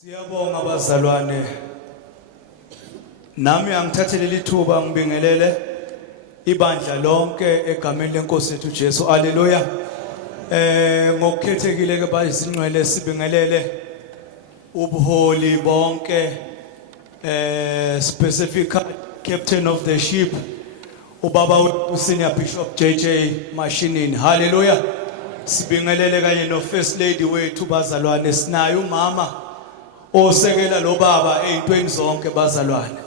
Siyabonga bazalwane. Nami angithathele lithuba ngibingelele ibandla lonke egameni lenkosi yethu Jesu. Haleluya. Ngokukhethekile ke bayizingcwele sibingelele ubuholi bonke, specifically captain of the ship ubaba Senior Bishop JJ Mashinini. Haleluya. Sibingelele kanye no first lady wethu bazalwane. Sinayo umama osekela lo baba ezintweni zonke bazalwane.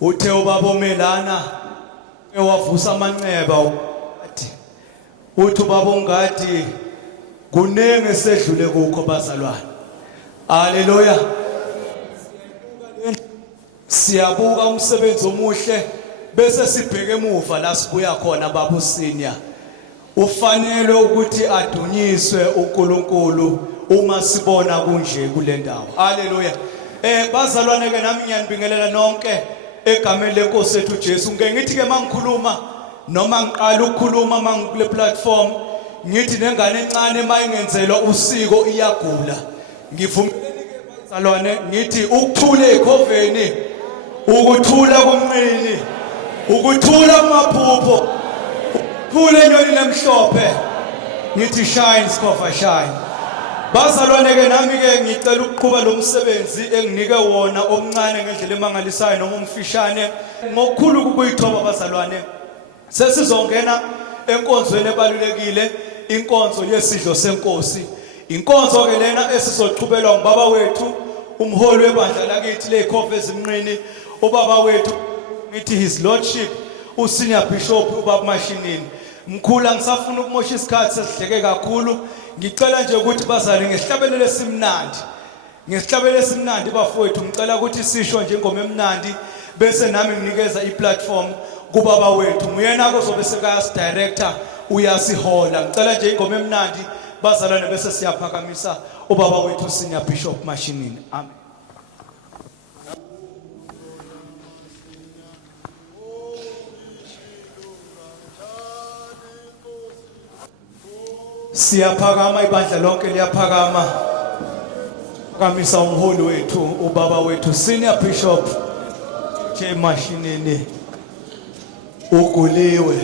Uthe ubaba omelana ewavusa amanxeba athi uthi ubaba ungadi kunenge sedlule kukho bazalwane. Haleluya. Siyabuka umsebenzi omuhle bese sibheke emuva la sibuya khona baba uSenior. Ufanele ukuthi adunyiswe uNkulunkulu uma sibona kunje kule ndawo. Haleluya. Bazalwane ke nami ngiyanibingelela nonke egameni lenkosi yethu Jesu. Ngeke ngithi ke mangikhuluma noma ngiqala ukukhuluma mangikule platform ngithi nengane encane mayingenzelwa usiko iyagula. Ngivumeleni ke bazalwane ngithi ukuthula ekhoveni, ukuthula kumnqini, ukuthula kumaphupho, ukuthula enyoni emhlophe. Ngithi shine Skova shine. Bazalwane ke nami ke ngicela ukuqhuba lo msebenzi enginike wona omncane ngendlela emangalisayo noma umfishane ngokukhulu ukuyithoba bazalwane. Sesizongena enkonzweni ebalulekile, inkonzo yesidlo senkosi. Inkonzo ke lena esizoqhubelwa ngubaba wethu umholi webandla lakithi lekhove ezimnqini, ubaba wethu ngithi his lordship uSenior Bishop ubaba Mashinini. Mkhulu ngisafuna ukumosha isikhathi sesidleke kakhulu. Ngicela nje ukuthi bazali ngesihlabelele simnandi. Ngesihlabelele simnandi bafowethu ngicela ukuthi sisho nje ingoma emnandi bese nami nginikeza iplatform kubaba wethu. Nguyena ozobe sekayas director uyasihola. Ngicela nje ingoma emnandi bazalwane bese siyaphakamisa ubaba wethu Senior Bishop Mashinini. Amen. Siyaphakama ibandla lonke liyaphakama. Phakamisa umholi wethu ubaba wethu Senior Bishop J Mashinini uguliwe.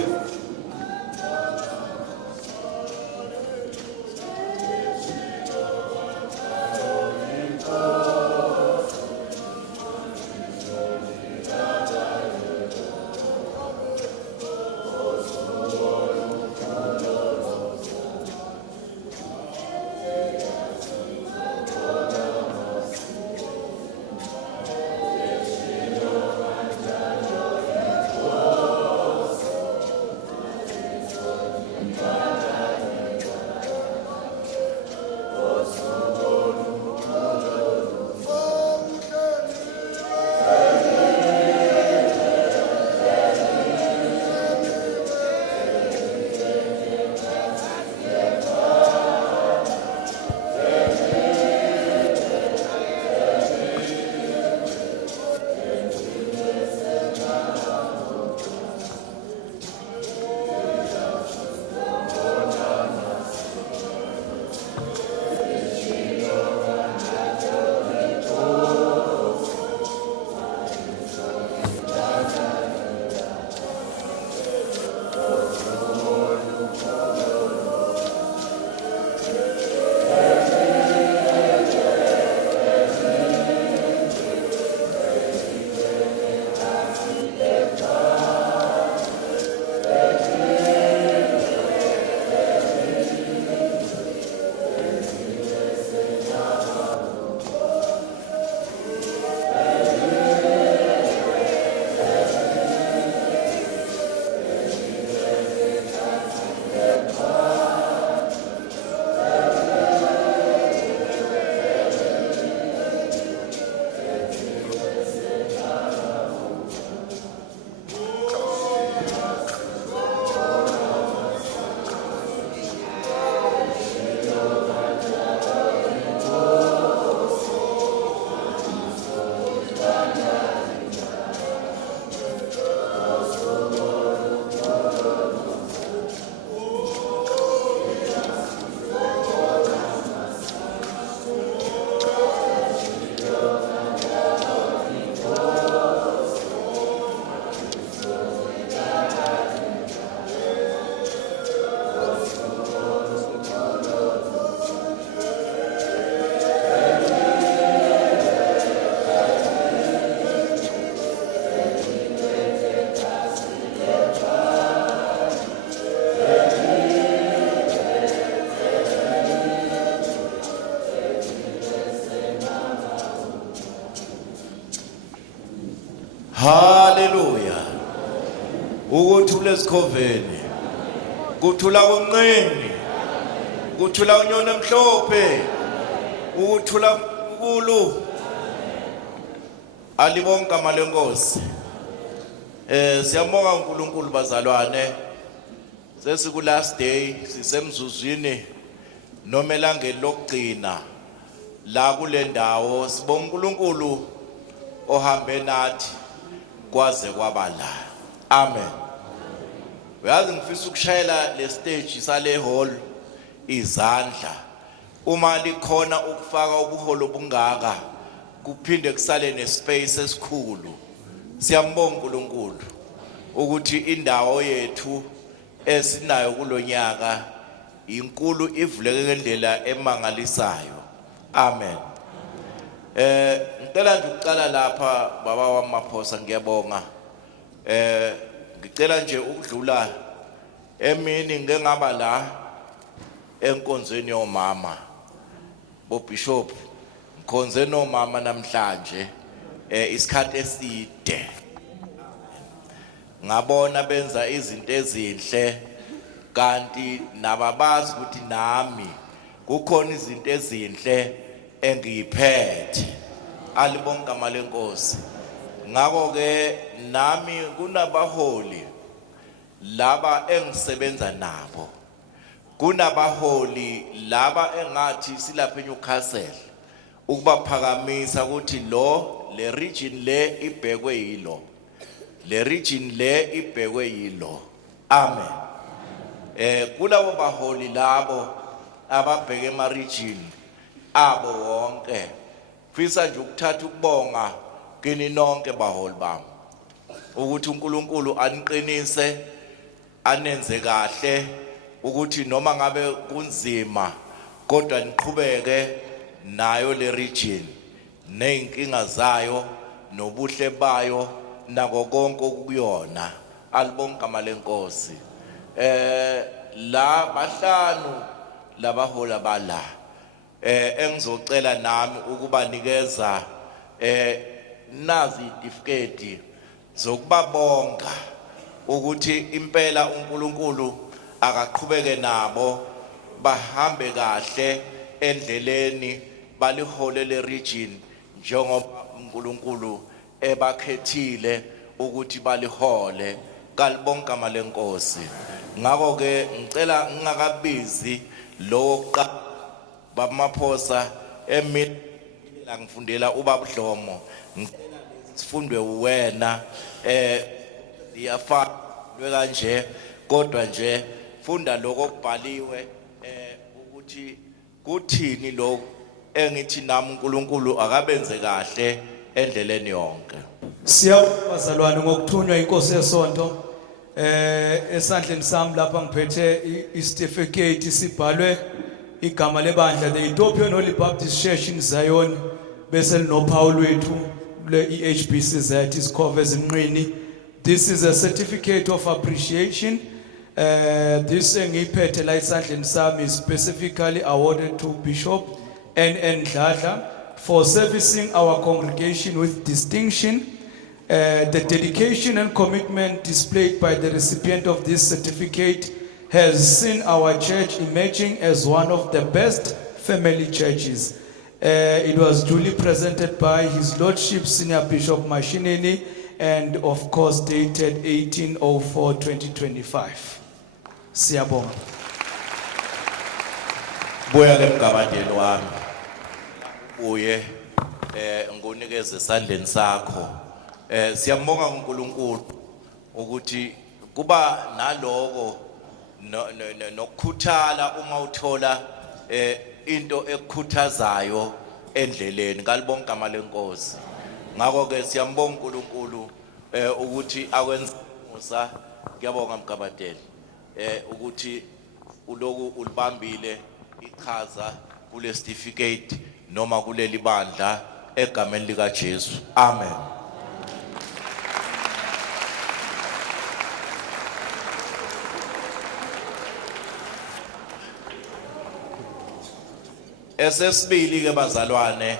Hallelujah. Ukuthula esikhoveni. Kuthula komnqeni. Kuthula unyoni emhlophe. Ukuthula uNkulunkulu. Alibonke amandla lenkosi. Siyabonga uNkulunkulu bazalwane. Sesiku last day sisemzuzwini noma elangeni lokugcina la kule ndawo sibonga uNkulunkulu ohambe nathi kwaze kwaba la. Amen. Uyazi ngifisa ukushayela le stage sale hall izandla uma likhona ukufaka ubuholo bungaka kuphinde kusale nespace esikhulu. Siyambonga uNkulunkulu ukuthi indawo yethu esinayo kulonyaka inkulu ivuleke ngendlela emangalisayo. Amen. Ngicela nje ukuqala lapha baba wamaphosa ngiyabonga. Ngicela nje ukudlula emini ngengaba la enkonzweni yomama bo bishop ngikhonze nomama namhlanje isikhathi eside ngabona benza izinto ezinhle kanti nababazi ukuthi nami kukhona izinto ezinhle engiyiphethe. Alibonga amandla lenkosi. Ngakho ke nami kunabaholi laba engisebenza nabo. Kunabaholi laba engathi silapha eNewcastle ukubaphakamisa ukuthi le region le ibhekwe yilo. Le region le ibhekwe yilo. Amen. Kulabo baholi labo ababheke ema region abo wonke. Fisa nje ukuthatha ukubonga kini nonke baholi bami. Ukuthi uNkulunkulu aniqinise anenze kahle ukuthi noma ngabe kunzima kodwa niqhubeke nayo le region neyinkinga zayo nobuhle bayo nako konke okuyona. Alibonga amandla lenkosi. La bahlanu labahola bala engizocela nami ukubanikeza nazi certificate zokubabonga ukuthi impela uNkulunkulu akaqhubeke nabo bahambe kahle endleleni balihole le region njengoba uNkulunkulu ebakhethile ukuthi balihole. Kalibonke amandla lenkosi. Ngakho ke ngicela ngingakabizi lo bamaphosa emini la ngifundela ubaba Dlomo ngicela sifundwe uwena iyafana kanje kodwa nje funda lokho kubhaliwe ukuthi kuthini lo engithi nami uNkulunkulu akabenze kahle endleleni yonke. Siyabazalwane ngokuthunywa inkosi yesonto esandleni sami lapha ngiphethe icertificate sibhalwe igama lebandla the Ethiopian Holy Baptist Church in Zion bese linophawu lwethu le EHBCZ isikhove ezinqini. This is a certificate of appreciation. This engiyiphethe la esandleni sami is specifically awarded to Bishop N.N. Dladla for servicing our congregation with distinction. The dedication and commitment displayed by the recipient of this certificate has seen our church emerging as one of the best family churches. It was duly presented by His Lordship Senior Bishop Mashineni and of course dated 18/04/2025. Siyabonga. Buya ke mgabadeli wami. Uye ngonikeze esandleni sakho. Siyambonga uNkulunkulu ukuthi kuba naloko nokukhuthala uma uthola into ekukhuthazayo endleleni. Kalibonke amandla lenkosi. Ngakho ke siyambonga uNkulunkulu ukuthi akwenza musa. Ngiyabonga mgabadeli ukuthi uloku ulibambile ichaza kule certificate noma kuleli bandla egameni lika Jesu. Amen. Esesibili ke bazalwane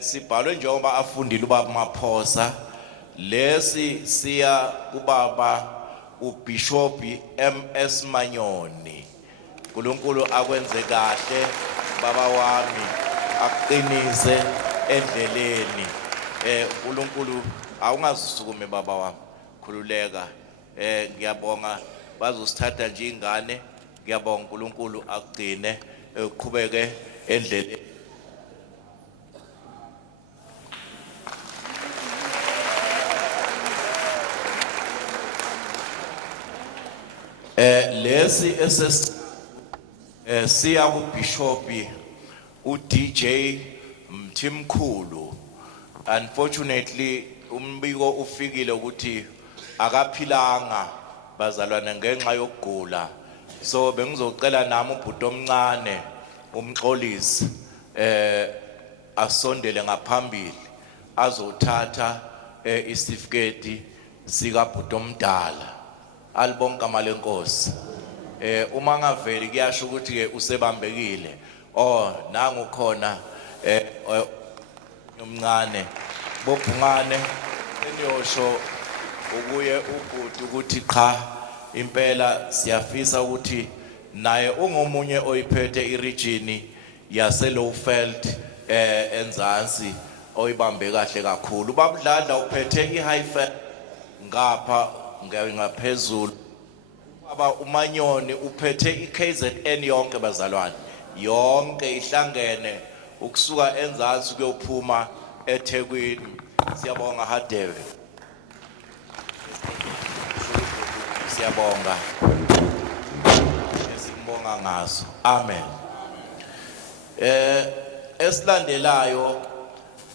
sibhalwe njengoba afundile ubaba Maphosa lesi siya ubaba uBishop MS Manyoni. uNkulunkulu akwenze kahle baba wami, akuqinise endleleni. uNkulunkulu awungazisukume baba wami, khululeka. Ngiyabonga bazosithatha nje ingane. Ngiyabonga uNkulunkulu akugcine uqhubeke endleleni. Lesi siya kuBishop uDJ Mthimkhulu. Unfortunately umbiko ufikile ukuthi akaphilanga bazalwana ngenxa yokugula. So bengizocela nami ubhuti omncane umxolisi asondele ngaphambili azothatha isitifiketi sika bhuti omdala. Alibonke amalenkosi. Uma ngaveli kuyasho ukuthi ke usebambekile. Nangu khona umncane bophungane eniyosho ukuye ubhuti ukuthi cha impela siyafisa ukuthi naye ungomunye oyiphethe iregion yase Lowveld enzansi oyibambe kahle kakhulu. Babudladla uphethe iHighveld ngapha ngaphezulu. Baba uManyoni uphethe iKZN yonke bazalwane, yonke ihlangene ukusuka enzansi kuyophuma eThekwini. Siyabonga Hadebe, siyabonga esibonga ngaso. Amen. Esilandelayo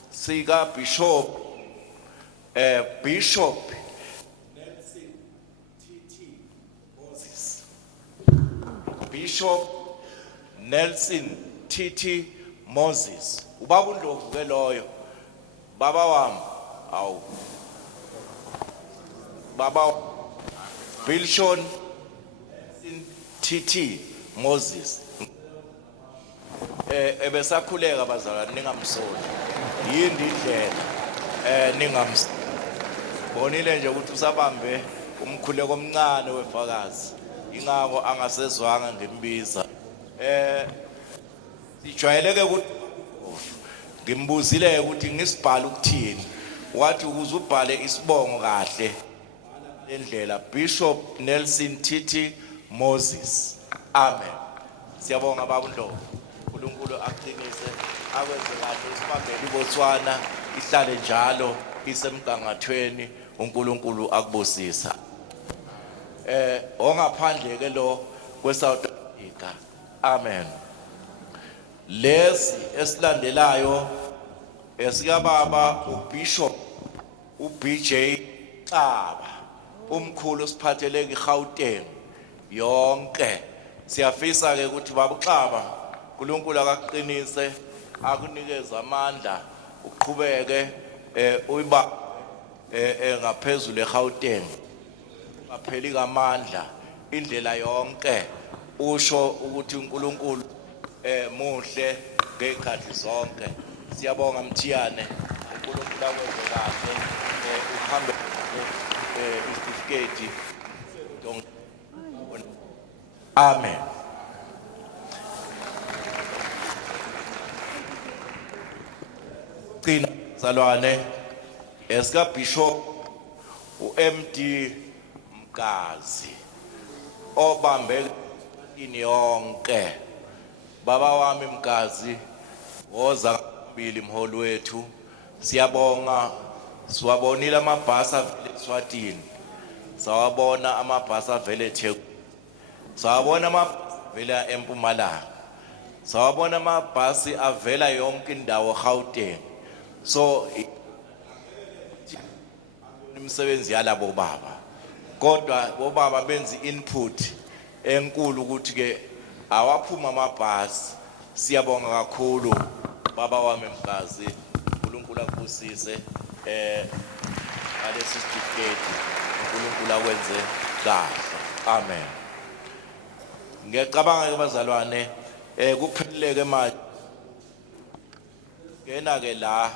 sika Bishop Bishop Nelson T.T. Moses. Ubaba uNdlovu ke loyo. Baba wami awu. Baba Bishop Nelson T.T. Moses. Ebesakhuleka bazalwane ningamsoli. Yindi indlela ningamsoli. Bonile nje ukuthi usabambe umkhuleko omncane wefakazi. Ingako angasezwanga ngimbiza. Sijwayeleke ukuthi ngimbuzile ukuthi ngisibhala ukuthini. Wathi ukuze ubhale isibongo kahle endlela Bishop Nelson T.T. Moses. Amen. Siyabonga baba uNdlovu. uNkulunkulu aqinise akwenze kahle isibambele iBotswana ihlale njalo isemgangathweni. uNkulunkulu akubusisa. Ongaphandle ke lo kweSouth Africa. Amen. Lesi esilandelayo esika baba uBishop uBJ Xaba, umkhulu osiphatheleke iGauteng yonke. Siyafisa ke ukuthi baba uXaba uNkulunkulu akakuqinise akunikeza amandla uqhubeke uyiba ngaphezulu eGauteng. Apheli kamandla indlela yonke usho ukuthi uNkulunkulu muhle ngekhathi zonke. Siyabonga Mthiyane, uNkulunkulu akwenze kahle uhambe isitifiketi. Amen. Qina salwane esika Bishop uMD Mkazi obambe ini yonke. Baba wami Mkazi woza phambili mholi wethu. Siyabonga siwabonile amabhasi avele eSwatini, sawabona amabhasi avele eThekwini, sawabona amabhasi avela eMpumalanga, sawabona amabhasi avela yonke indawo eGauteng. So imisebenzi yalabo baba, kodwa bobaba benza input enkulu ukuthi ke awaphuma amabhasi. Siyabonga kakhulu baba wami Mkazi, uNkulunkulu akubusise ngalesi certificate. uNkulunkulu akwenze kahle. Amen. Ngiyacabanga ke bazalwane kupheleleke manje ngena ke la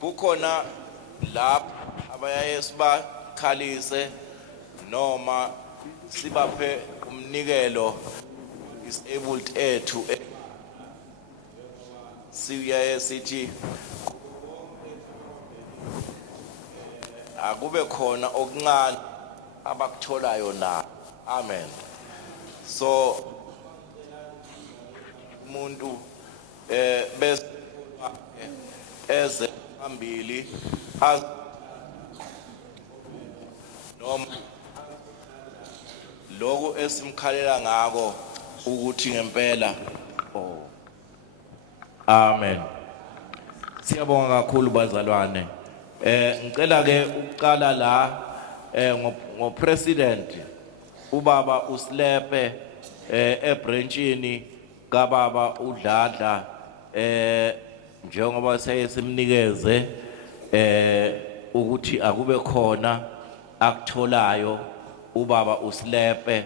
kukhona lapho abayaye sibakhalise noma sibaphe umnikelo disabled ethu siyaye sithi akube khona okuncane abakutholayo na. Amen. So umuntu bese eze phambili noma lokho esimkhalela ngako ukuthi ngempela amen. Siyabonga kakhulu bazalwane. Ngicela ke ukuqala la ngopresident ubaba uSlepe ebranchini kababa uDladla njengoba seyesimnikeze ukuthi akube khona akutholayo ubaba uSlepe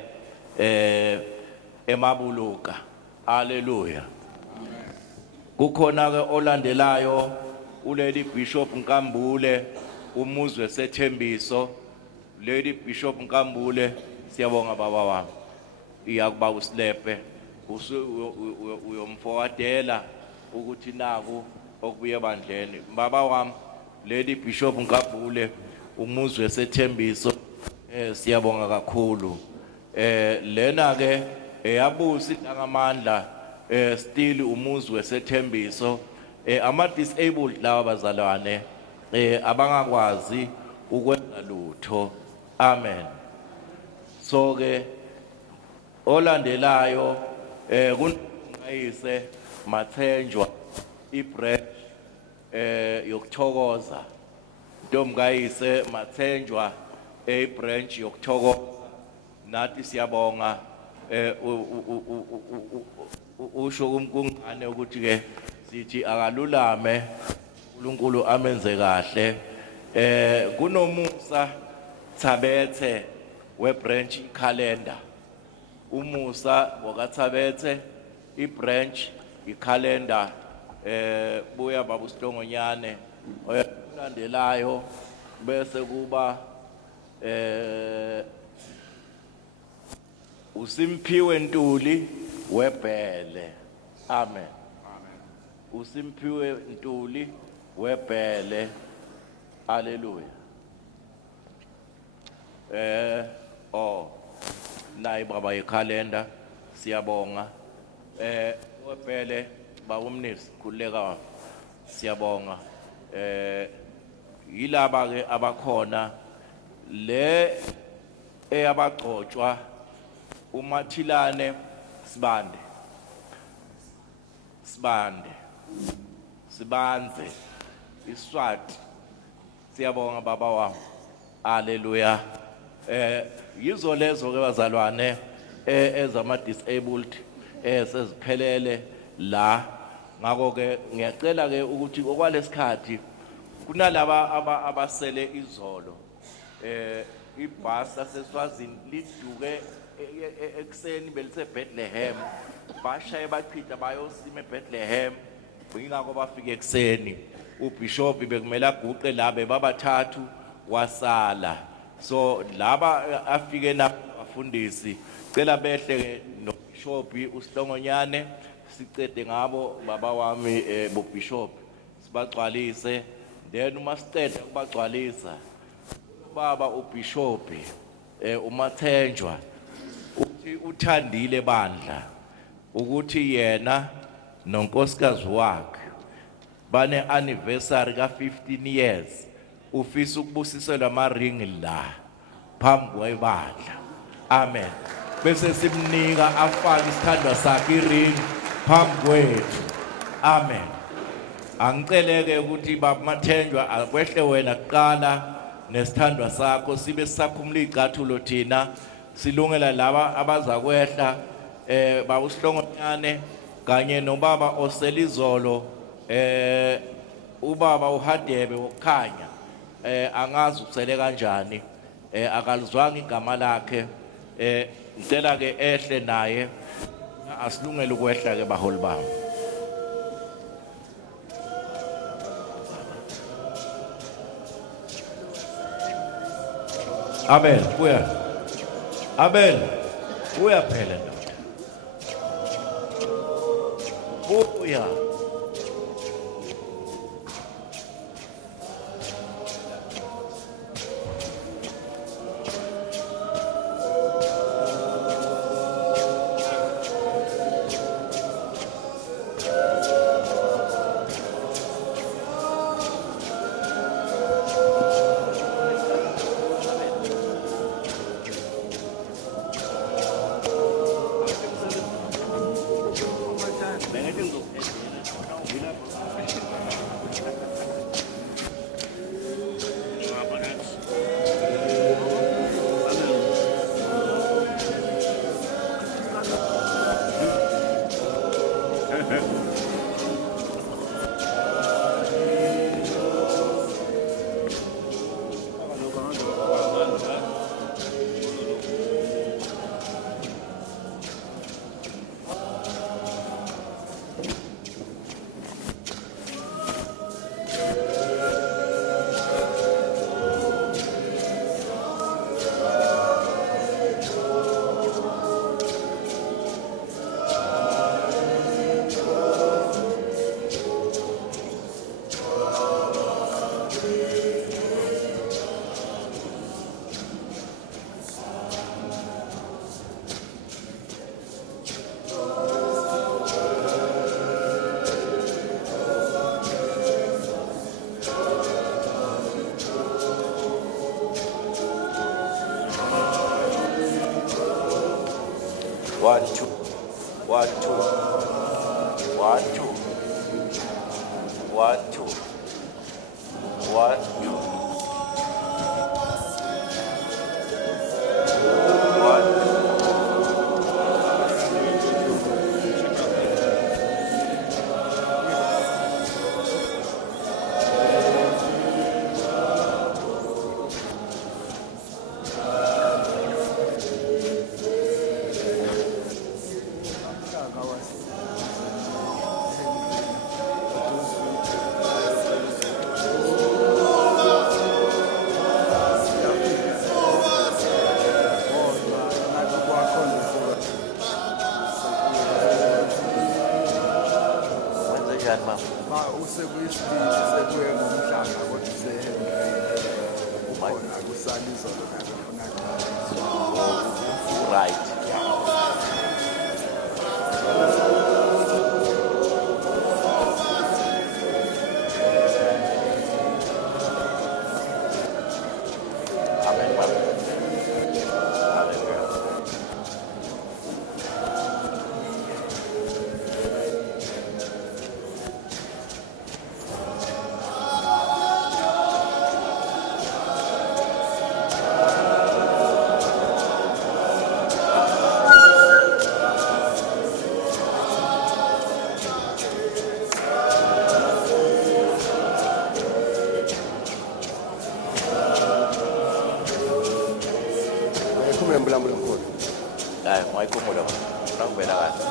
eMabuluka. Hallelujah. Kukhona ke olandelayo uLady Bishop Nkambule umuzwe seThembiso. Lady Bishop Nkambule siyabonga baba wami iyakuba uSlepe uyomfowadela ukuthi naku okubuye ebandleni baba wami Lady Bishop Nkambule umuzwe seThembiso siyabonga kakhulu. Lena ke eyabusi ngamandla still umuzwe seThembiso ama disabled lawa bazalwane abangakwazi ukwenza lutho. Amen. So ke olandelayo kunayise Mathenjwa ibranch yokuthokoza Ntomkayise Mathenjwa ibranch yokuthokoza nathi siyabonga usho umkungane ukuthi ke sithi akalulame uNkulunkulu amenze kahle. Kunomusa Thabethe webranch calendar umusa wakathabethe ibranch icalendar buya baba uSihlongonyane olandelayo bese kuba uSimphiwe Ntuli webhele. Amen. USimphiwe Ntuli webhele. Hallelujah. Nayi baba yecalendar siyabonga. Webhele bawumnisi khuleka siyabonga. Yilaba ke abakhona le eyabagcotshwa uMathilane Sibanze iSwati siyabonga baba wami. Hallelujah. Yizo lezo ke bazalwane ezama disabled seziphelele la ngako ke ngiyacela ke ukuthi okwalesikhathi kunalaba abasele izolo ibhasi laseSwazini liduke ekseni belise Bethlehem bashaye bachitha bayosima eBethlehem ngingako bafike ekseni uBishop bekumele aguqe labe babathathu wasala. So laba afike nabafundisi cela behle noBishop uSihlongonyane sicede ngabo baba wami boBishop sibagcwalise then uma sicede kubagcwalisa baba uBishop uMathenjwa uthi uthandile bandla ukuthi yena nonkosikazi wakhe bane anniversary ka 15 years ufisa ukubusiselwa amaring la phambi kwebandla. Amen. Bese simnika afake isithandwa sakhe iring phambi kwethu. Amen. Angiceleke ukuthi baba Mathenjwa akwehle wena kuqala nesithandwa sakho sibe sisakhumula igcathulo thina silungela laba abazakwehla baba uSihlongonyane kanye nobaba oselizolo ubaba uHadebe wokukhanya angazi usele kanjani akalizwanga igama lakhe ngicela ke ehle naye asilungele ukwehla ke baholi bami. Abel, buya. Abel, buya phela ndoda. Buya. One, two. One, two. One, two. One, two. One, two. One. Wenze njani mama? Usekuyisipiti sekuye ngomhlanga kodwa ukhona akusalizo Right. Amen, mama. Amen, girl. mbulambula mkhulu Hayi, ungayikhumula mama. Ungivela kahle.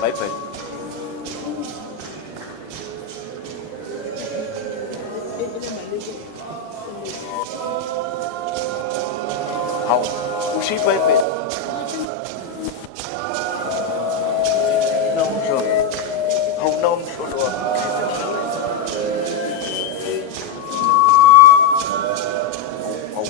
Bye bye. How? Ushi bye bye. Nông rồi. Hồng nông rồi luôn. Hồng.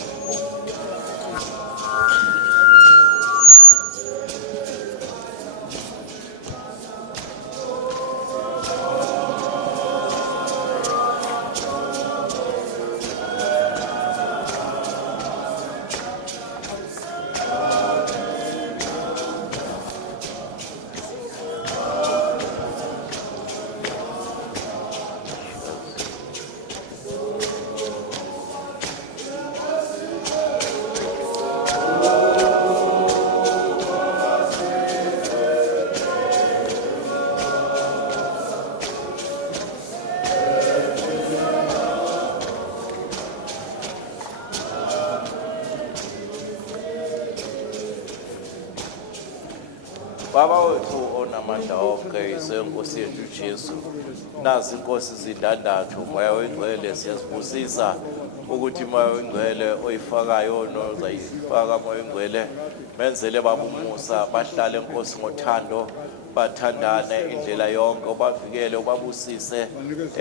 Baba wethu onamandla onke isenkosi yethu Jesu nazi inkosi izindandathu moya oyingcwele siyasibusisa ukuthi moya oyingcwele oyifakayo nozayifaka moya oyingcwele menzele baba umusa bahlale inkosi ngothando bathandane indlela yonke obavikele obabusise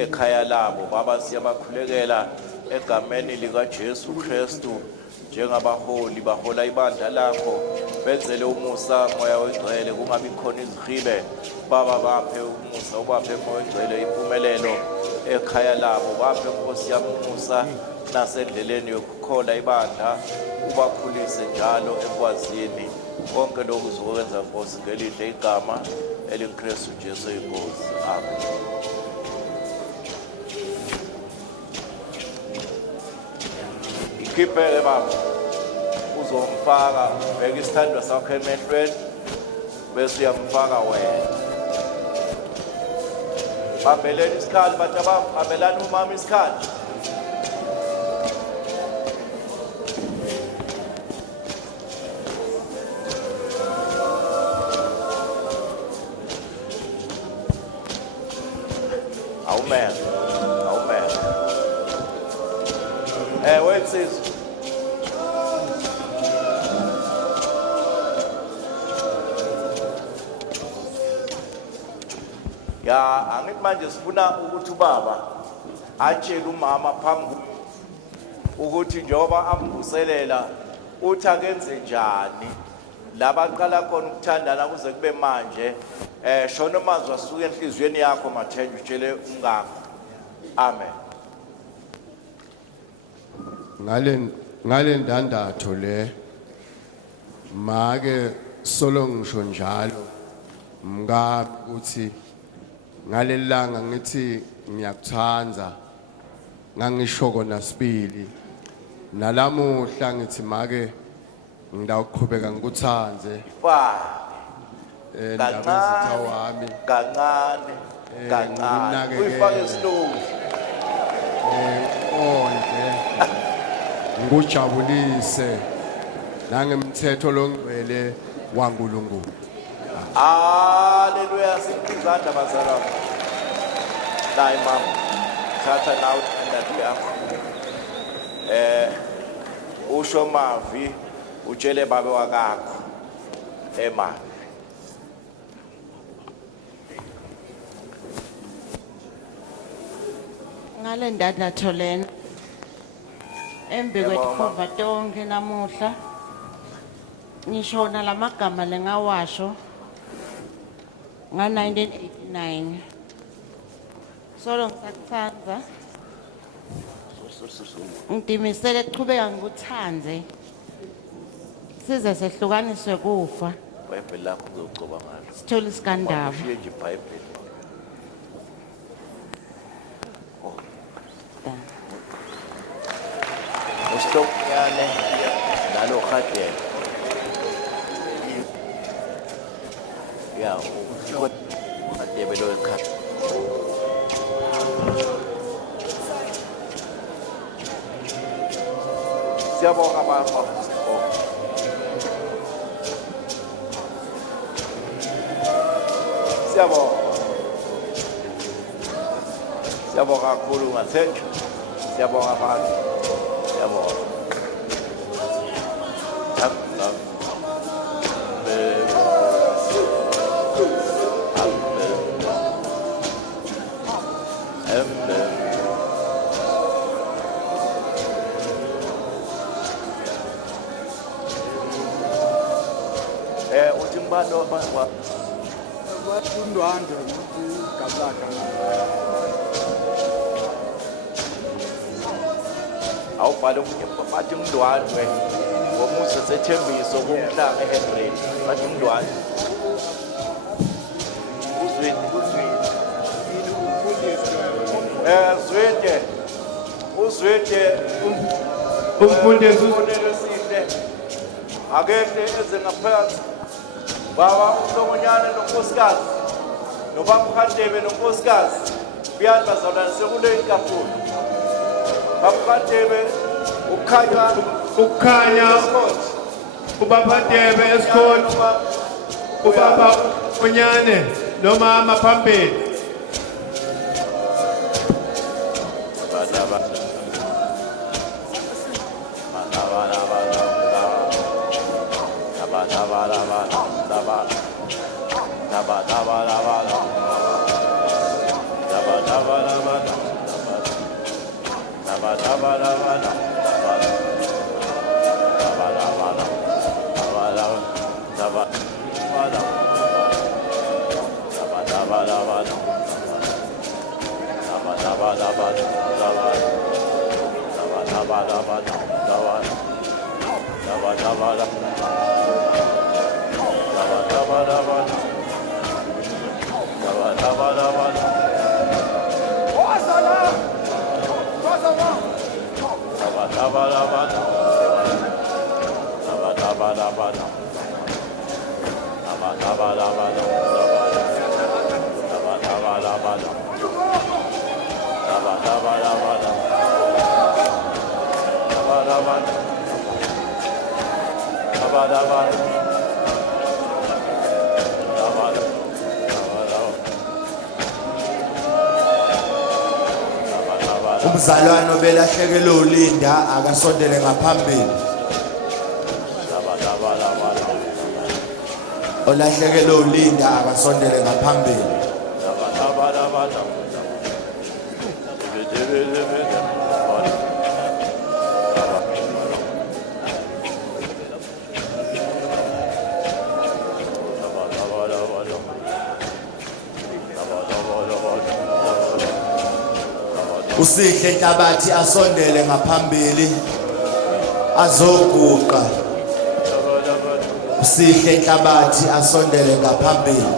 ekhaya labo baba siyabakhulekela egameni lika Jesu Kristu njengabaholi bahola ibandla lakho benzele umusa moya oyingcwele kungabi khona izihibe baba baphe umusa ubaphe moya oyingcwele impumelelo ekhaya labo baphe inkosi yami umusa nasendleleni yokukhola ibandla ubakhulise njalo ekwazini konke lokhu uzokwenza Nkosi ngelihle igama elinKristu Jesu inkosi amen. Ikhiphele baba uzomfaka beka isithandwa sakho emehlweni bese uyamfaka wena bambeleni isikhali bathi abambelani umama isikhali Amen. Wait, sis. Ya, angithi manje sifuna ukuthi ubaba atshele umama phambi ukuthi njoba amvuselela uthi akenze njani labaqala khona ukuthandana kuze kube manje shona amazwi asuke enhlizweni yakho Mathenjwa utshele umngakho amen. ngale ndandatho le make solo ngisho njalo mngami ukuthi ngalelanga ngithi ngiyakuthanda ngangisho kona sibili nalamuhla ngithi make ngidawuqhubeka ngikuthanze ndabezitha wami kancane uyifake slow onke ngujabulise nangemthetho longcwele waNkulunkulu. Haleluya sikhizanda bazalwane nayi mama thatha nawe ndati yakho usho mavi utshele babe wakakho emali ngale ndandatho lena embe kwetkhova tonke namuhla ngishona lamagama lengawasho nga-1989 solo ngisakuthanda ngidimisele kuchubeka ngikuthandze size sehlukaniswe kufa iBhayibheli lakho uzocoba ngalo sithole isikandaba ushiye nje iBhayibheli uStoknyane nalo khadela ya ukhadebe lo ekhaya siyabonga baba siyabonga kakhulu Mathenjwa siyabonga abantu siyabonga uthi ngibani wa Undwandwe ukuthi gablaka awubhala omunye bathi umndwandwe ngomusa sethembiso kumhlanga eHebrew bathi umndwandwe uzwide umfundisi usihle akekho eze ngaphansi baba uSomonyane nonkosikazi nobaba uKhandebe nonkosikazi buyani bazalwane sekule inkafula baba uKhandebe ukhanya ubaba Debe Escort Ubaba unyane nomama phambili. Umzalwane obelahlekele uLinda akasondele ngaphambili. Olahlekele uLinda akasondele ngaphambili. Usihle Nhlabathi asondele ngaphambili azoguqa. Usihle Nhlabathi asondele ngaphambili.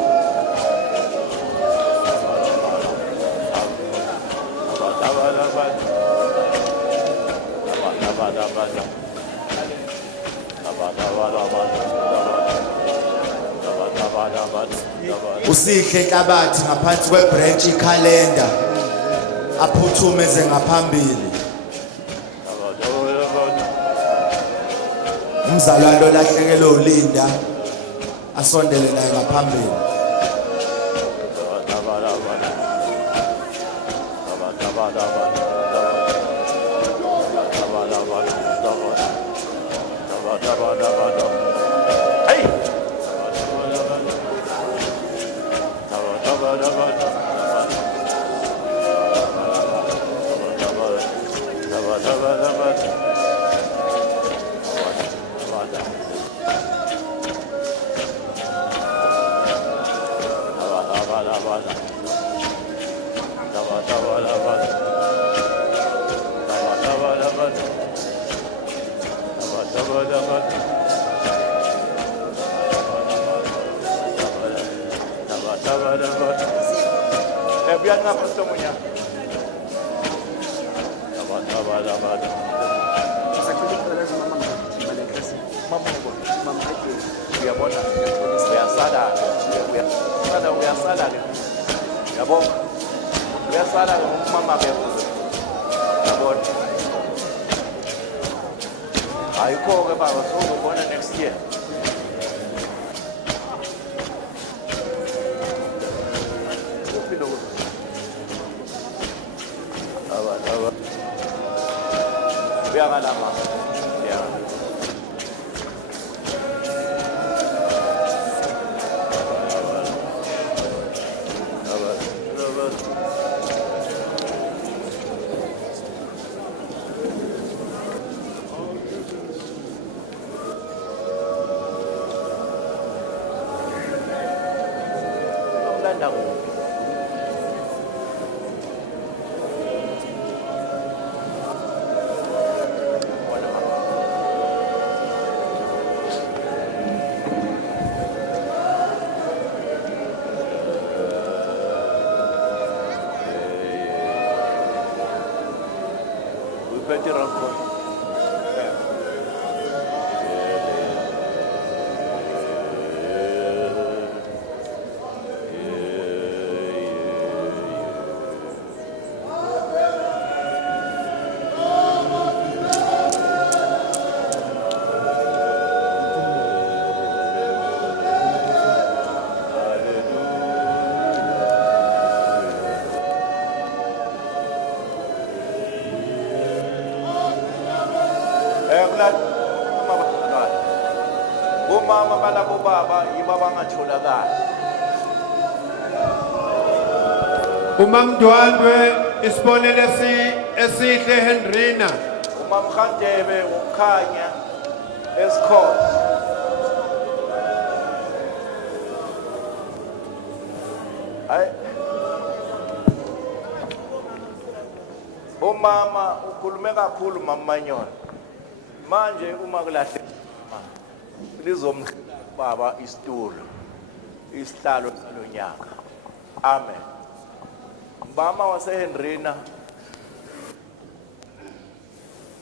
Usihle Nhlabathi ngaphansi kwebranch calendar aphuthume ze ngaphambili. Umzalwane olahlekele uLinda asondele naye ngaphambili. Omama balabo baba yiba bangatholakala. umamdwandwe isibonelo esihle Henrina Umamkhandebe ukhanya esikhona. Ay. Umama ukhulume kakhulu Mama Manyoni. Manje uma kulahle lizomhlala baba isitulo. Isihlalo salonyaka. Amen. Mama wase Henrina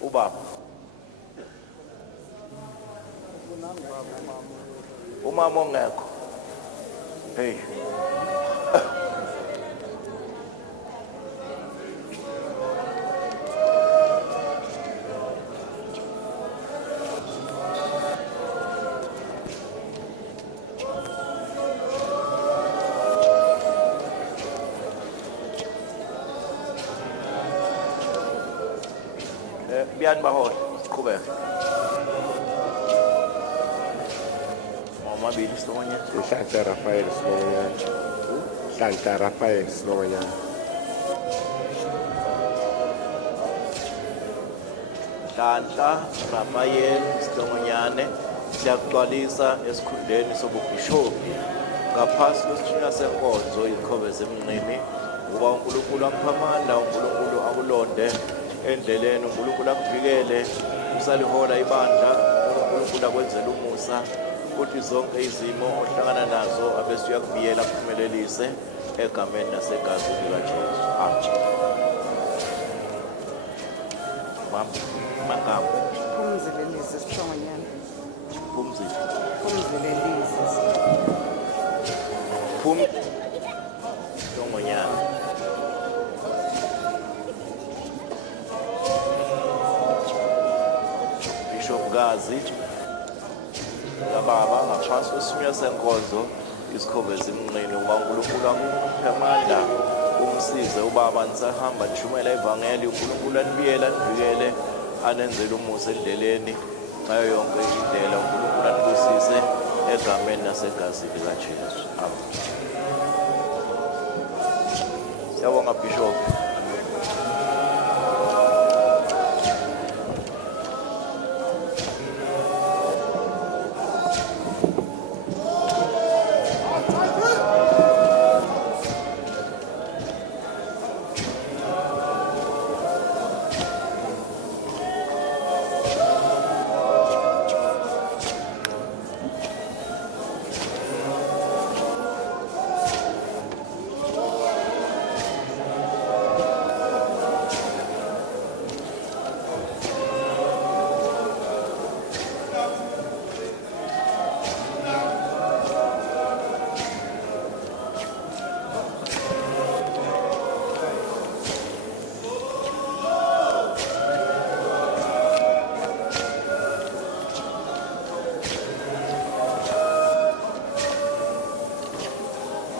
ubaba umama ongekho hey Bian bahol siqhubeke Mama bili semuanya Santa Rafael semuanya. Santa Rafael semuanya. Hlanhla Rafael Silongonyane siyagcwalisa esikhundleni sobubhishophi ngaphasi kwesithunywa senkonzo izikhobezi emnqini ukuba uNkulunkulu akuphamanda uNkulunkulu akulonde endleleni uNkulunkulu akuvikele usalihola ibandla uNkulunkulu akwenzela umusa futhi zonke izimo ohlangana nazo abese uyakubiyela kuphumelelise egameni nasegazini likaJesu amen magama Phumzilelisi Sihlongonyane. Phumzile Phumzilelisi. Silongonyane Bishop Gazi Baba ngaphansi kwesithunywa senkonzo isikhobezi emnqini uba uNkulunkulu akuphe amandla umsize ubaba nisahamba nishumela ivangeli uNkulunkulu anibiyele anivikele anenzele umusa endleleni ngayo yonke indlela uNkulunkulu anibusise egameni nasegazini likaJesu amen Siyabonga Bishop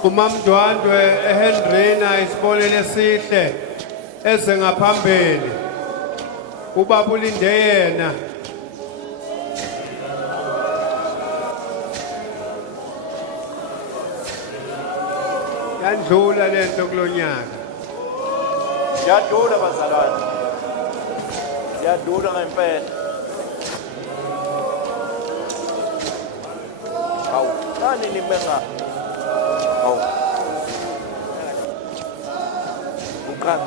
umamdwandwe eHenrina isibonelo esihle ezengaphambili ubaba ulinde yena yandlula lento kulonyaka Siyadula bazalwane Siyadula ngempela Hawu nani limenga Hawu bukan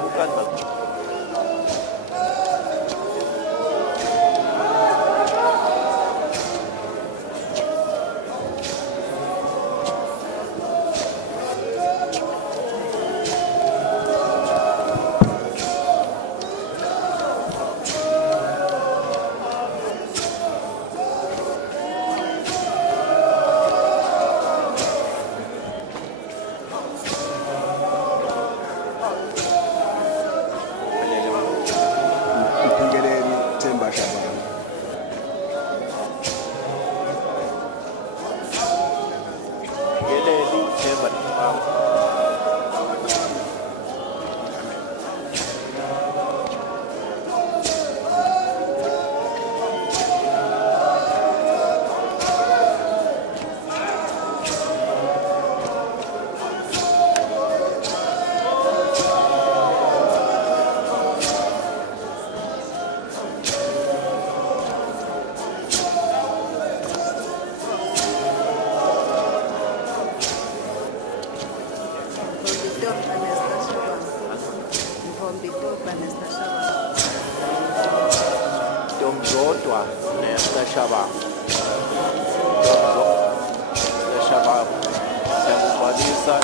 Mvombitoba Nesta Shabang. Ntomzodwa Nesta Shabang. Nesta Shabang. Siyakugcwalisa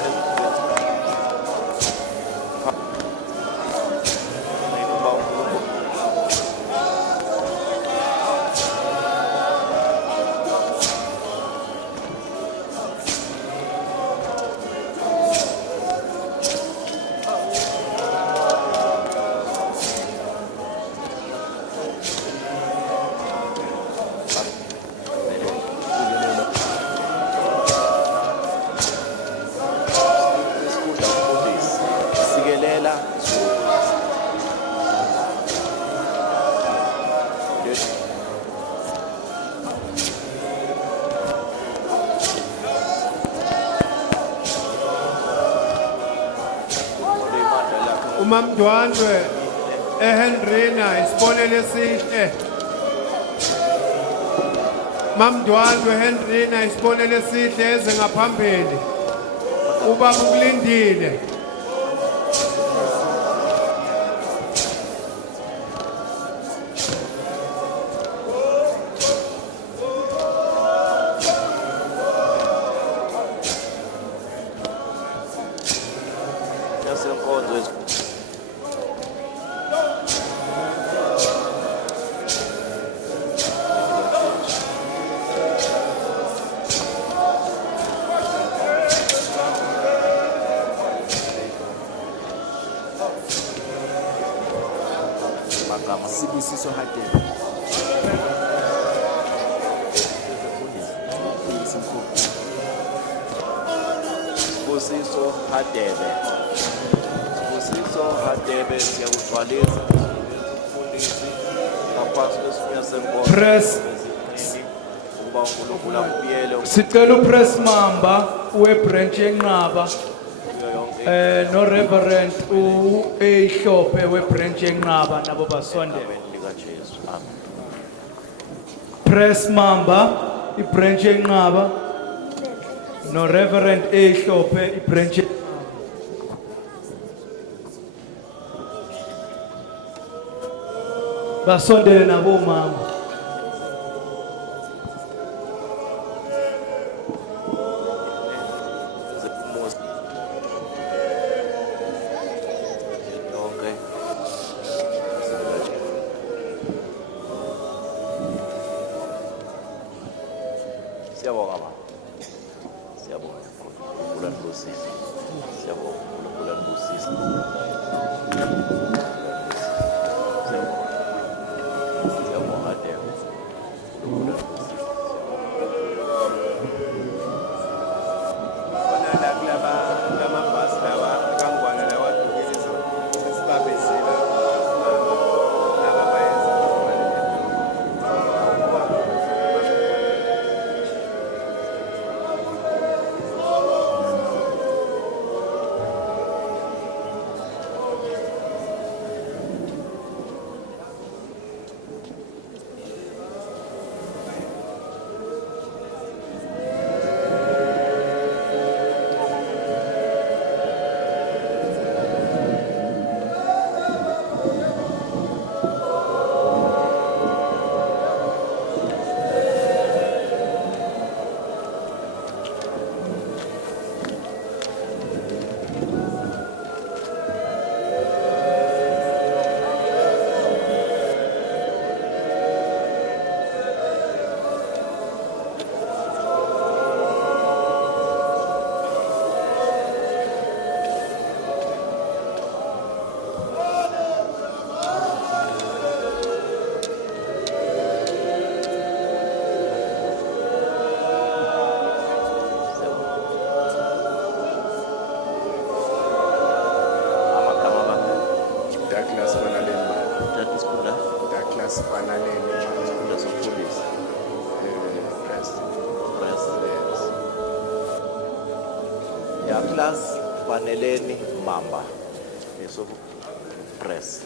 sikelela umamdwandwe eHendrina isibonelo esihle. Mamdwandwe eHendrina isibonelo esihle eze ngaphambili. Ubaba ukulindile. yasenkonzo magama Sibusiso Hadebe. Sibusiso Hadebe. Sibusiso Hadebe siyakugcwalisa umfundisi ngaphansi kwesifinya senkonzo. Press. Uba uNkulunkulu akubiyele Sicela upress Mamba webranch yenqaba kuyo yonke no Reverend uEhlophe webranch yenqaba nabo basondele. egameni likaJesu. Amen. Press Mamba ibranch yenqaba no Reverend Ehlophe ibranch basondele nabo mama. Okay. Siyabonga mama. Siyabonga. uNkulunkulu anibusise. Siyabonga uNkulunkulu anibusise. Siyabonga Hadebe. uNkulunkulu anibusise. Bonana kulama bus lawa kangwana lawa tukilizo sibabezela laba bayenza. Douglas Paneleni Mamba Lesobu Press.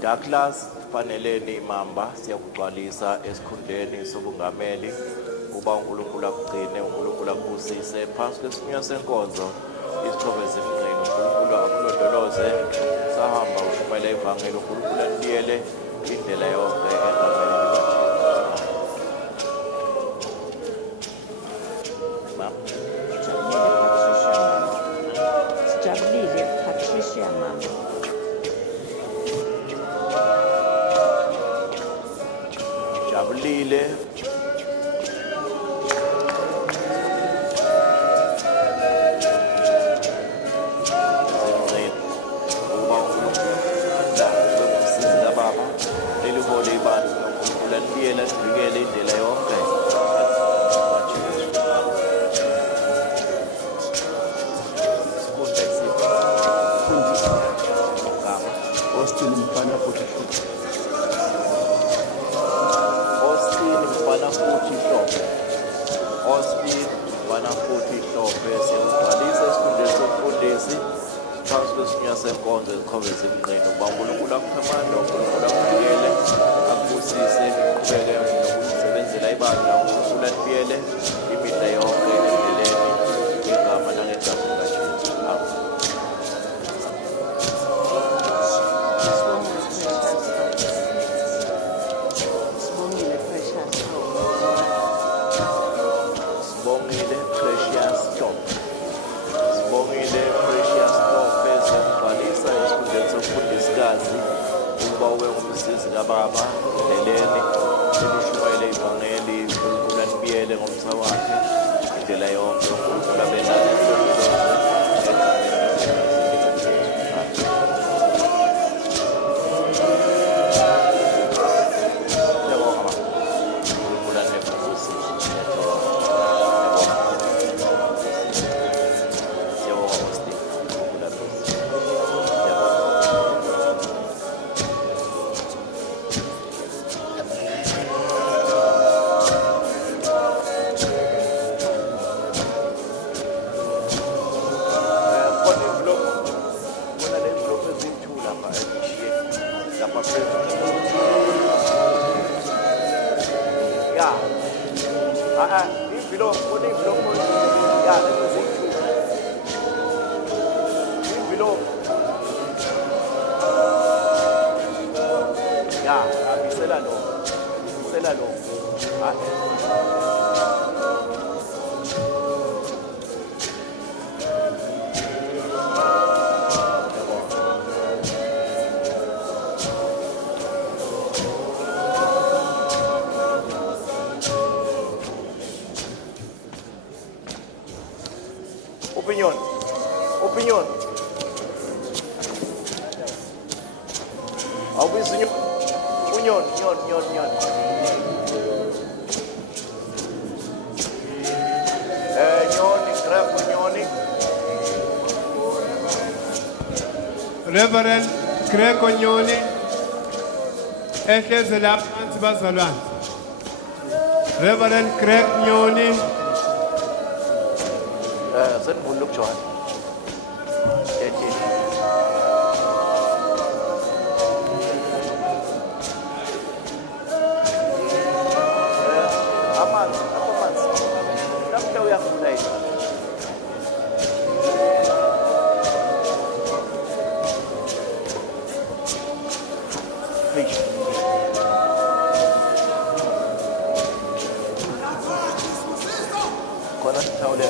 Douglas Paneleni Mamba siyakugcwalisa esikhundleni sobungameli uba uNkulunkulu akugcine uNkulunkulu akubusise phansi kwesifinya senkonzo isithobe zimngqini uNkulunkulu ivangeli uNkulunkulu anibiyele indlela yonke egameni likaJesu. Sijabulile Patricia mama. Jabulile senkonzo ezikhobeza imingqini uba uNkulunkulu akuphamanda uNkulunkulu akubiyele akubusise uqhubeke nokusebenzela ibandla uNkulunkulu anibiyele imihla yonke endleleni igama nangegama likaJesu. Sibongile Precious. Sibongile Precious Stop. Sibongile Precious Stop ezibhalisa esikhundleni sobufundisikazi ukuba ube ngumsizi kababa endleleni elishumayele ivangeli uNkulunkulu anibiyele ngomsa wakhe indlela yonke uNkulunkulu abe nayo Opinion. Always union. Reverend Craig Onyoni ehleze lapha phansi bazalwane. Reverend Craig Nyoni Senibulile ukujoyina. Amanzi. Namhla uyafuna yini? Khona sithawule.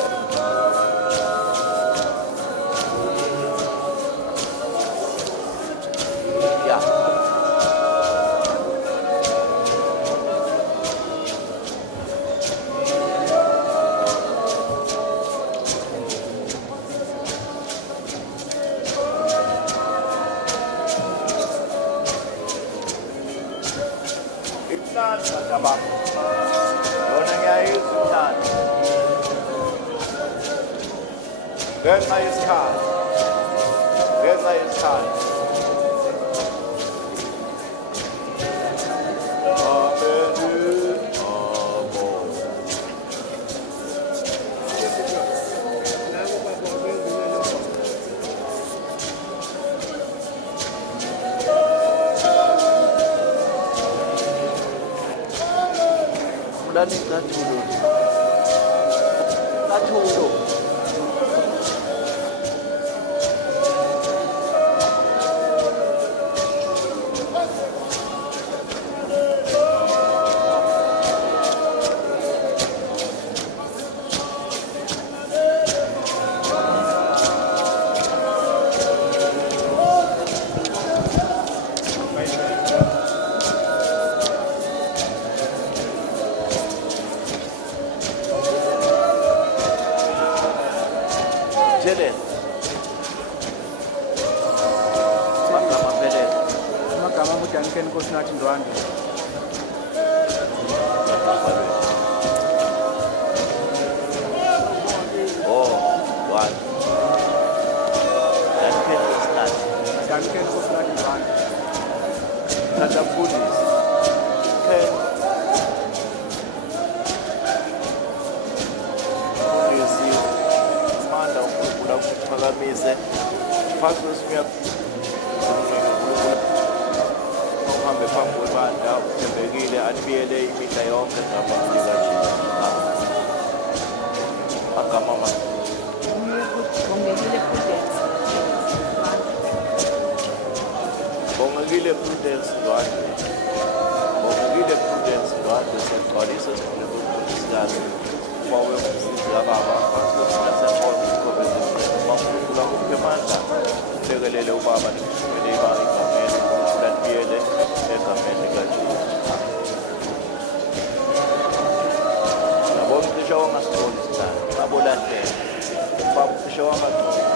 Ngenxa yesikhathi. Mulani Kathulo. Duncan Kosinathi Ndwandwe. Oh, one. Duncan Kosinathi Ndwandwe. Tata Mfundisi. Mfundisi, Manda uNkulunkulu akuphakamise. Phansi kwesimiya uhambe phambi kwebandla uthembekile anibiyele imihla yonke ngaphansi kaJesu. Agamama. Bongekile Prudence Ndwandwe. Bongekile Prudence Ndwandwe siyagcwalisa sifune ukufundisikazi kwawe umsizi kababa phansi kwesimiya senkonzo sikhombeze uNkulunkulu akuphe amandla ulekelele ubaba nimshumele ibanga egameni lanibiyele egameni kaJesu. Yabo umcisha wangasitholi sithanda ngabolahleka ubaba umcisha wangasitholi.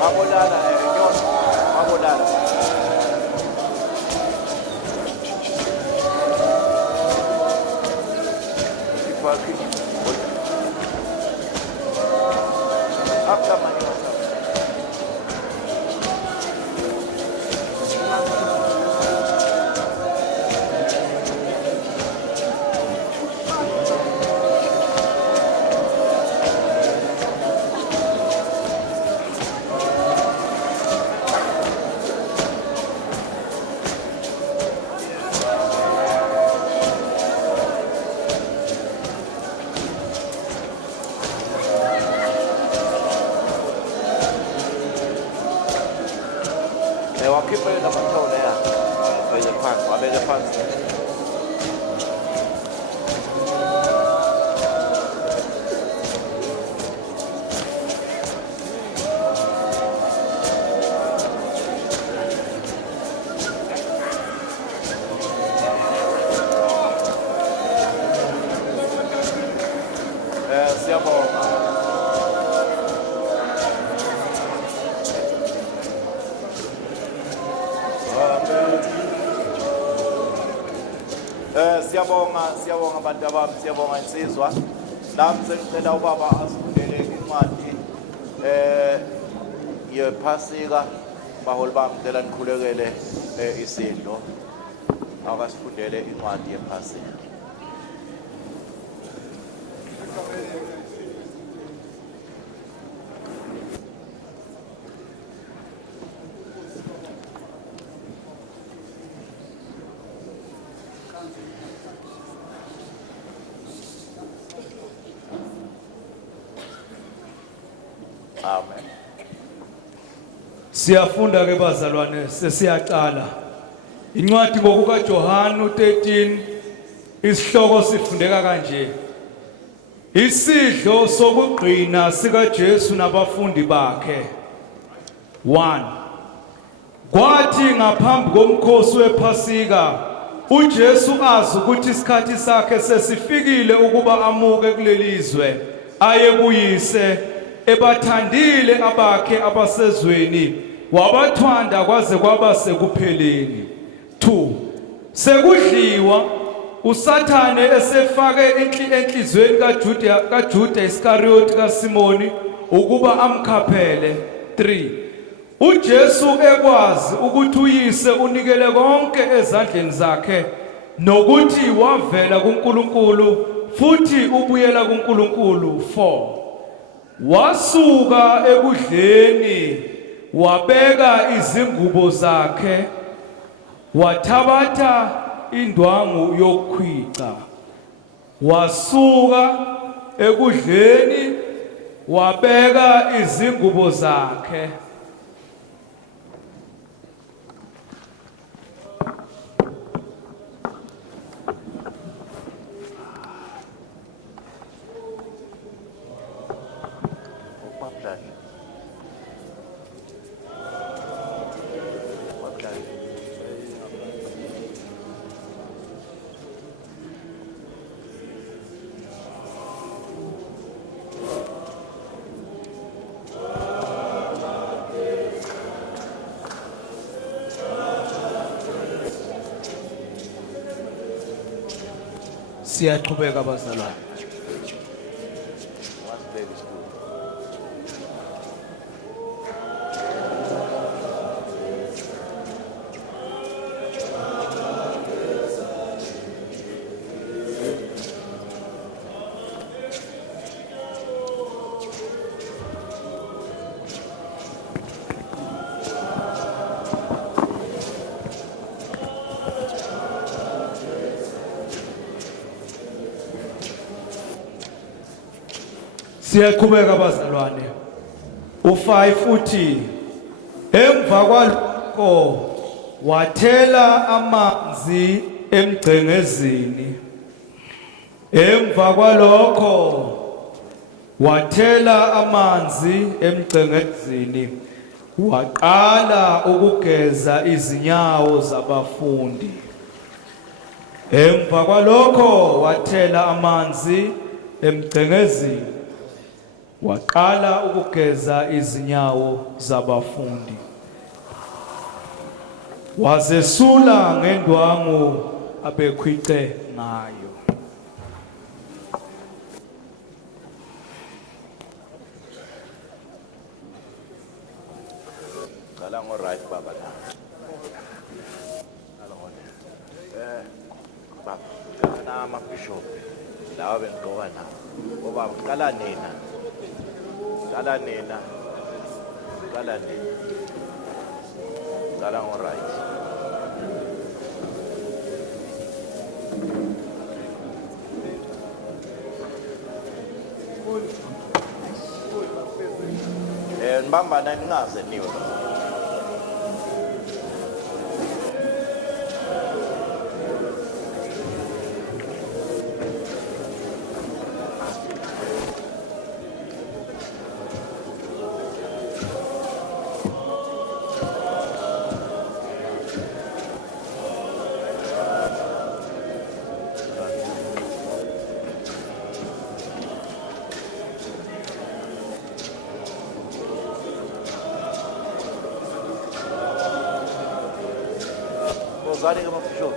Mabolala Nyosi, Mabolala. After my wakhipha yona amathole ya bheke phansi wabeke phansi. Siyabonga. Siyabonga abantu abami, siyabonga insizwa. Nami sengicela ubaba asifundele incwadi yephasika. Baholi bami ngicela nikhulekele isidlo. Akasifundele incwadi yephasika. Amen. Siyafunda ke bazalwane sesiyaqala. Incwadi ngokuka Johana 13 isihloko sifundeka kanje. Isidlo sokugcina sika Jesu nabafundi bakhe. 1. Kwathi ngaphambi komkhosi wephasika uJesu azi ukuthi isikhathi sakhe sesifikile ukuba amuke kulelizwe aye kuyise ebathandile abakhe abasezweni wabathwanda kwaze kwaba sekupheleni. 2. Sekudliwa uSathane esefake enhlizweni kaJuda Iscariot kaSimoni ukuba amkhaphele. 3. uJesu ekwazi ukuthi uyise unikele konke ezandleni zakhe nokuthi wavela kuNkulunkulu futhi ubuyela kuNkulunkulu. 4. Wasuka ekudleni wabeka izingubo zakhe wathabatha indwangu yokukhwica. Wasuka ekudleni wabeka izingubo zakhe. Siyaqhubeka bazalwane. Siyaqhubeka bazalwane. U5 uthi emva kwalokho wathela amanzi emgcengezini. Emva kwalokho wathela amanzi emgcengezini. Waqala ukugeza izinyawo zabafundi. Emva kwalokho wathela amanzi emgcengezini. Waqala ukugeza izinyawo zabafundi. Wazesula ngendwangu abekhwice ngayo. Qala ngo right baba la. Qala ngone. Baba, kana ama bishop. Lawa bengqoka na. Baba qala nina. Qala nina. Qala nina. Qala ngo right. Mbamba na ningaze niwe. Zari kama bishop.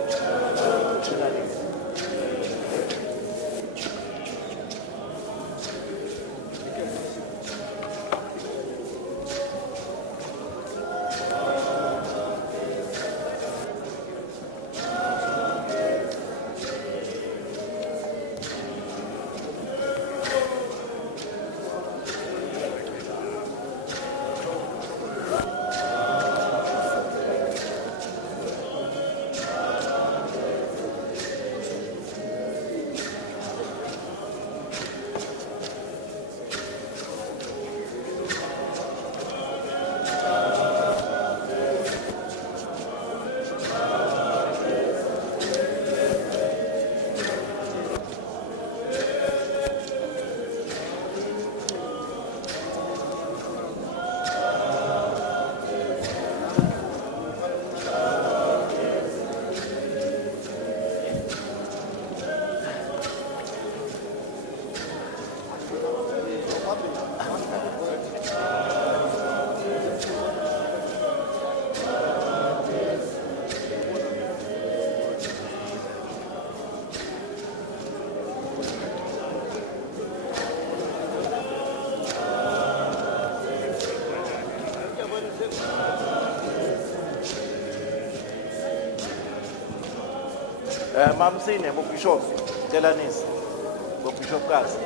Mamsine bo bishop cela nisi bo bishop kazi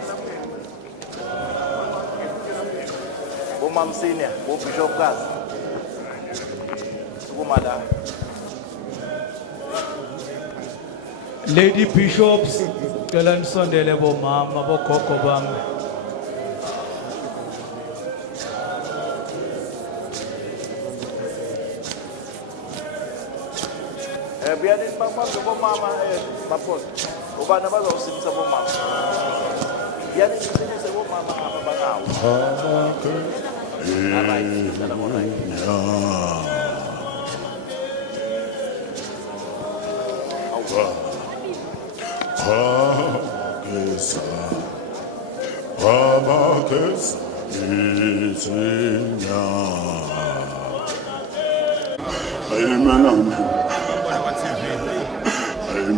bo mamsine bo bishop kazi sukumala Lady Bishops cela nisondele bomama bogogo bami. Biyanin bangmambe bomama baphosa ubani abazawusinisa bomama biyanin sinise bomama ngaba bangawo alright dala ngona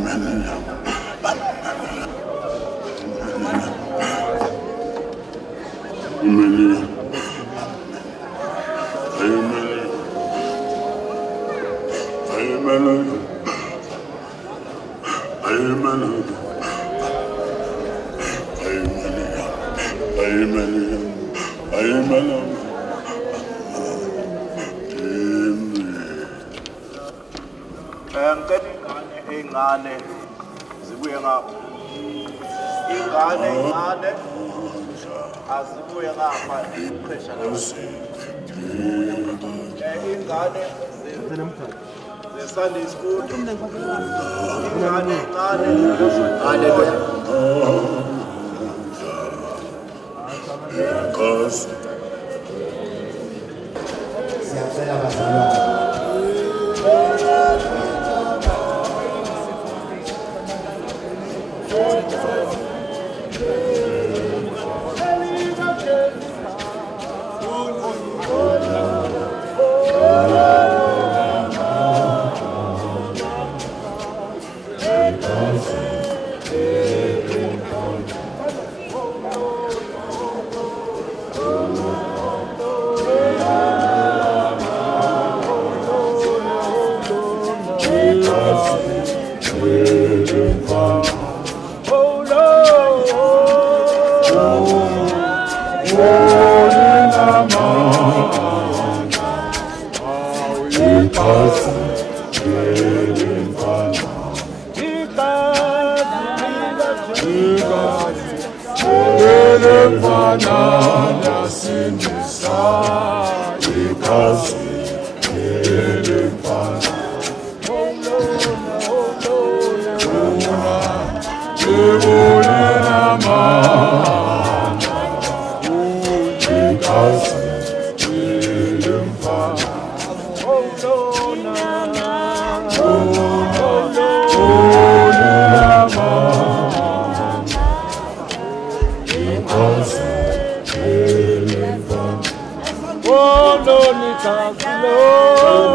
Amen. Ngicela ingane ey'ncane zibuye ngapha. Ingane ey'ncane azibuye ngapha iqhesha lazo. Ingane ze-Sunday school. Ingane ey'ncane. Hallelujah. Siyacela bazalwane.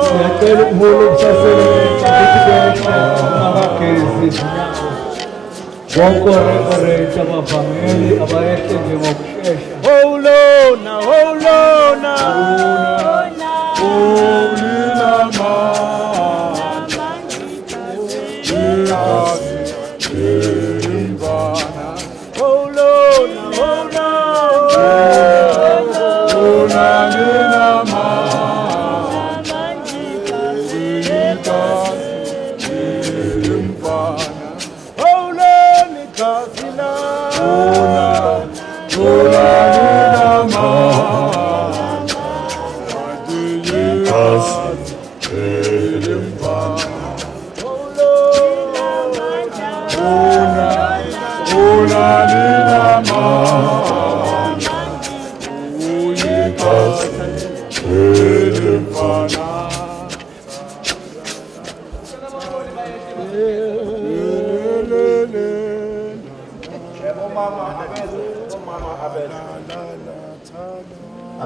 Siyacela ukubuka ubusasebenzi abagezi izinyawo bonke orekoreti abavangeli abayehle nje ngokushesha. Holona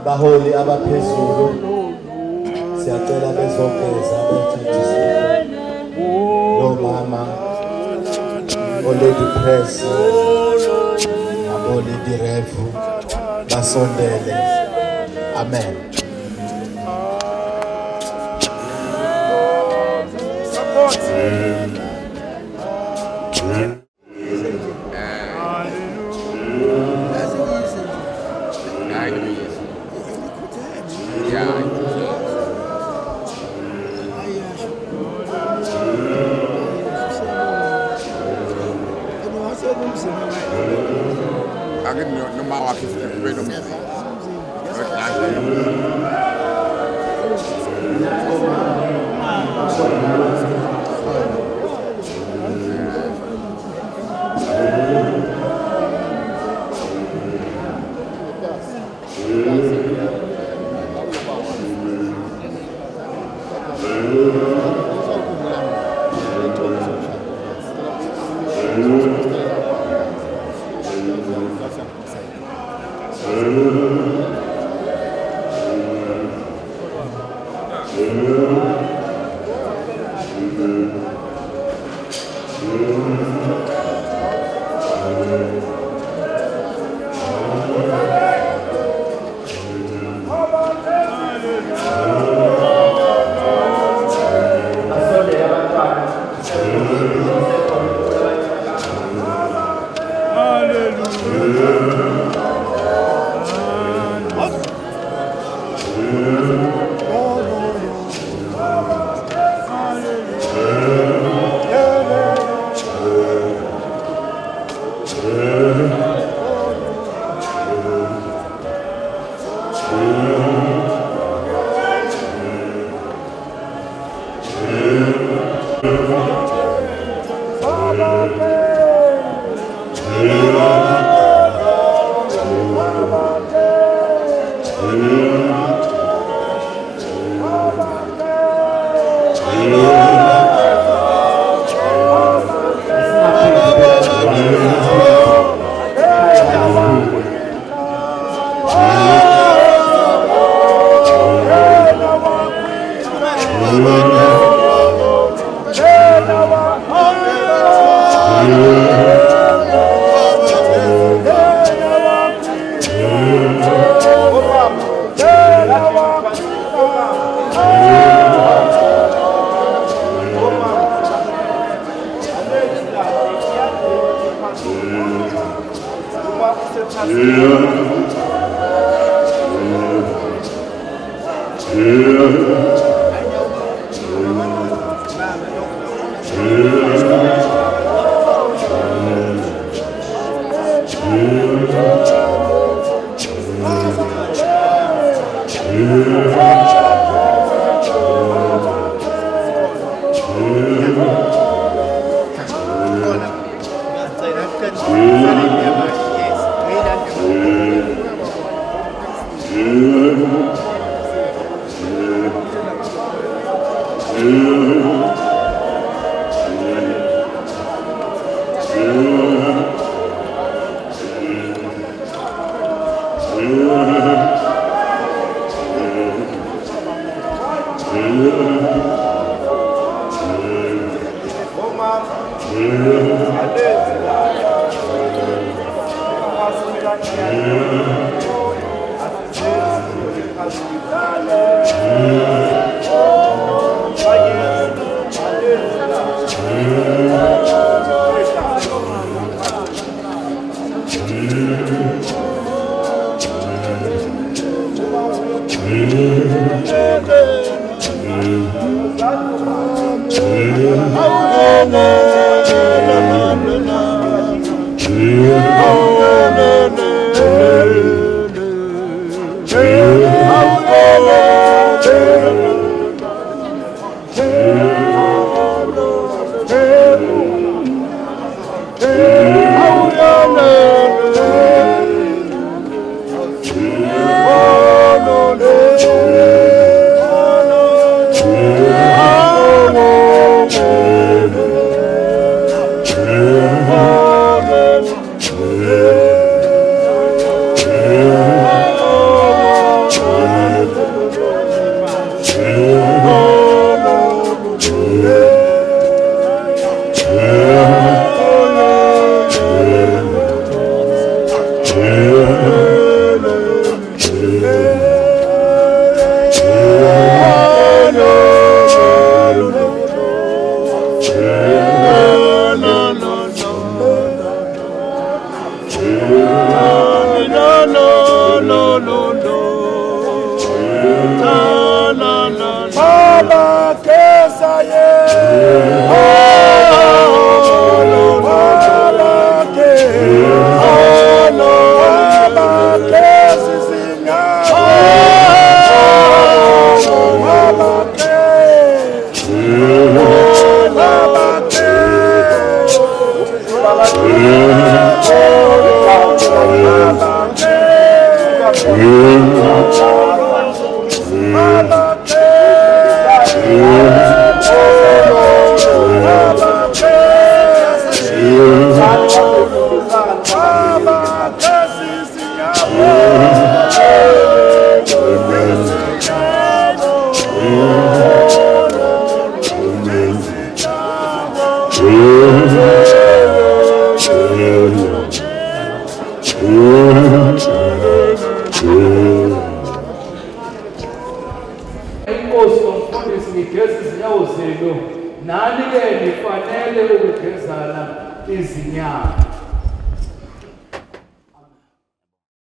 abaholi abaphezulu siyacela bezogeza bethathise nomama olady press abolady refu basondele. Amen. Inkosi nomfundisi ngigeza izinyawo zenu, nani-ke nifanele ukugezana izinyawo.